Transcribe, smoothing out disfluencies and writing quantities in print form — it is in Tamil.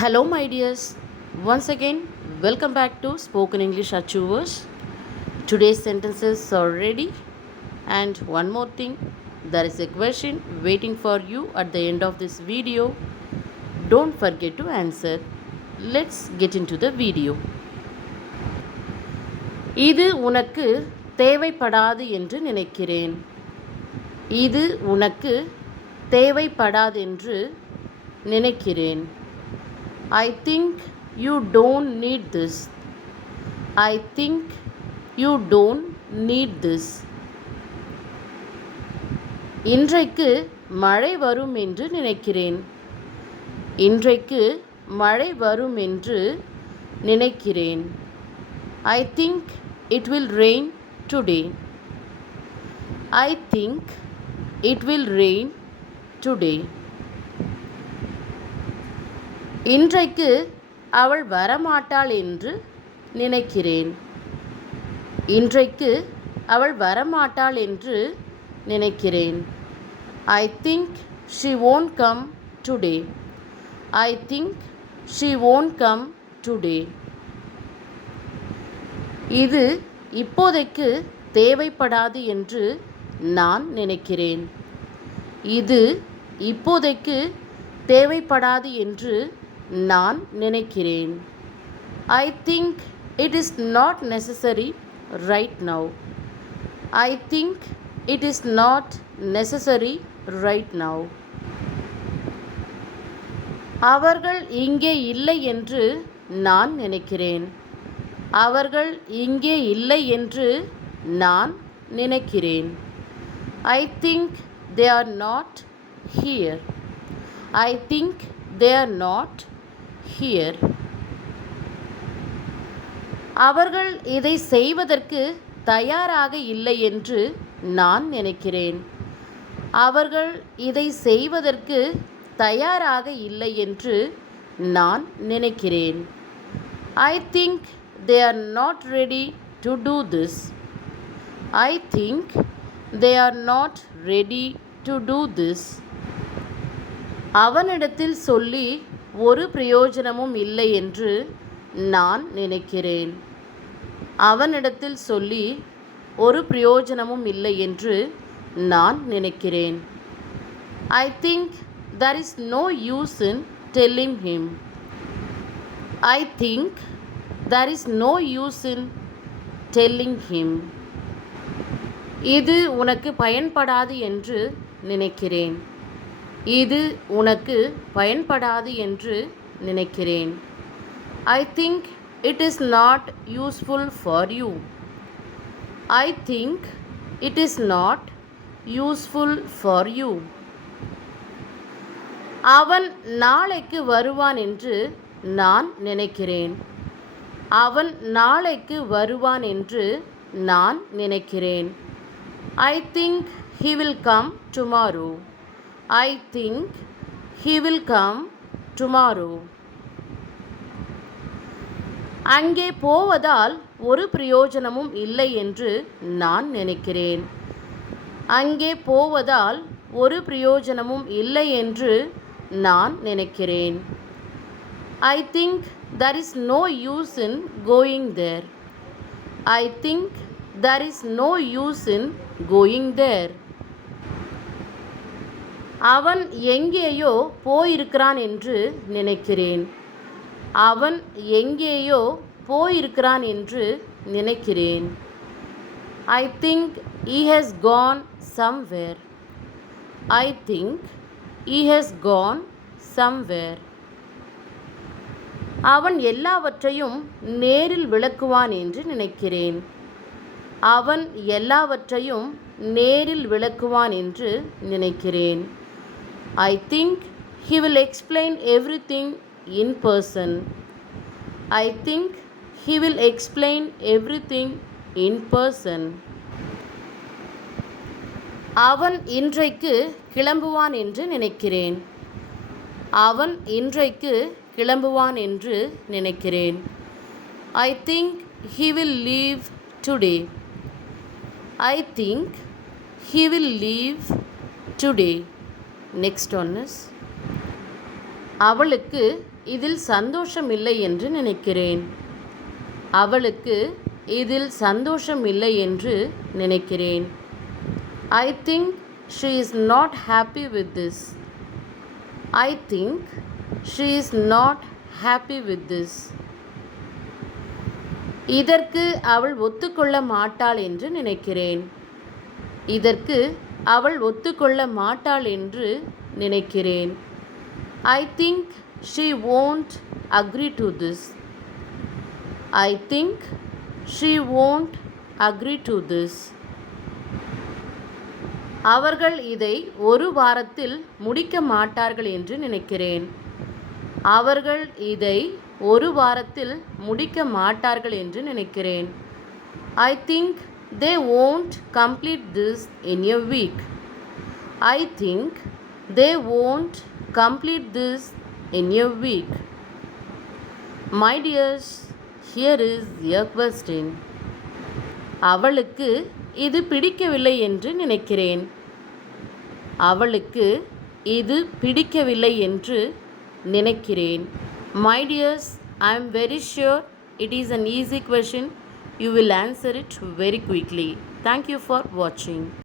Hello, my dears. Once again, welcome back to Spoken English Achievers. Today's sentences are ready. And one more thing, there is a question waiting for you at the end of this video. Don't forget to answer. Let's get into the video. இது உனக்கு தேவைப்படாது என்று நினைக்கிறேன். இது உனக்கு தேவைப்படாது என்று நினைக்கிறேன். I think you don't need this. I think you don't need this. இன்றைக்கு மழை வரும் என்று நினைக்கிறேன். இன்றைக்கு மழை வரும் என்று நினைக்கிறேன். I think it will rain today. I think it will rain today. இன்றைக்கு அவள் வரமாட்டாள் என்று நினைக்கிறேன். இன்றைக்கு அவள் வரமாட்டாள் என்று நினைக்கிறேன். I think she won't come today. I think she won't come today. இது இப்போதைக்கு தேவைப்படாது என்று நான் நினைக்கிறேன். இது இப்போதைக்கு தேவைப்படாது என்று நான் நினைக்கிறேன். I think it is not necessary right now. I think it is not necessary right now. அவர்கள் இங்கே இல்லை என்று நான் நினைக்கிறேன். அவர்கள் இங்கே இல்லை என்று நான் நினைக்கிறேன். I think they are not here. I think they are not here. அவர்கள் இதை செய்வதற்கு தயாராக இல்லை என்று நான் நினைக்கிறேன். அவர்கள் இதை செய்வதற்கு தயாராக இல்லை என்று நான் நினைக்கிறேன். I think they are not ready to do this. I think they are not ready to do this. அவனிடத்தில் சொல்லி ஒரு பிரயோஜனமும் இல்லை என்று நான் நினைக்கிறேன். அவனிடத்தில் சொல்லி ஒரு பிரயோஜனமும் இல்லை என்று நான் நினைக்கிறேன். I think there is no use in telling him. I think there is no use in telling him. இது உனக்கு பயன்படாது என்று நினைக்கிறேன். இது உனக்கு பயன்படாது என்று நினைக்கிறேன். I think it is not useful for you. I think it is not useful for you. அவன் நாளைக்கு வருவான் என்று நான் நினைக்கிறேன். அவன் நாளைக்கு வருவான் என்று நான் நினைக்கிறேன். I think he will come tomorrow. I think he will come tomorrow. அங்கே போவதால் ஒரு பிரயோஜனமும் இல்லை என்று நான் நினைக்கிறேன். அங்கே போவதால் ஒரு பிரயோஜனமும் இல்லை என்று நான் நினைக்கிறேன். I think there is no use in going there. I think there is no use in going there. அவன் எங்கேயோ போயிருக்கிறான் என்று நினைக்கிறேன். அவன் எங்கேயோ போயிருக்கிறான் என்று நினைக்கிறேன். I think he has gone somewhere. I think he has gone somewhere. அவன் எல்லாவற்றையும் நேரில் விளக்குவான் என்று நினைக்கிறேன். அவன் எல்லாவற்றையும் நேரில் விளக்குவான் என்று நினைக்கிறேன். I think he will explain everything in person. I think he will explain everything in person. அவன் இன்றைக்கு கிளம்புவான் என்று நினைக்கிறேன். அவன் இன்றைக்கு கிளம்புவான் என்று நினைக்கிறேன். I think he will leave today. I think he will leave today. Next one is அவளுக்கு இதில் சந்தோஷம் இல்லை என்று நினைக்கிறேன். அவளுக்கு இதில் சந்தோஷம் இல்லை என்று நினைக்கிறேன். I think she is not happy with this. I think she is not happy with this. இதற்கு அவள் ஒத்துக்கொள்ள மாட்டாள் என்று நினைக்கிறேன். இதற்கு அவள் ஒத்துக்கொள்ள மாட்டாள் என்று நினைக்கிறேன். I think she won't agree to this. I think she won't agree to this. அவர்கள் இதை ஒரு வாரத்தில் முடிக்க மாட்டார்கள் என்று நினைக்கிறேன். அவர்கள் இதை ஒரு வாரத்தில் முடிக்க மாட்டார்கள் என்று நினைக்கிறேன். I think they won't complete this in a week. I think they won't complete this in a week. My dears, here is a question. அவளுக்கு இது பிடிக்கவில்லை என்று நினைக்கிறேன். அவளுக்கு இது பிடிக்கவில்லை என்று நினைக்கிறேன். My dears, I am very sure it is an easy question. You will answer it very quickly. Thank you for watching.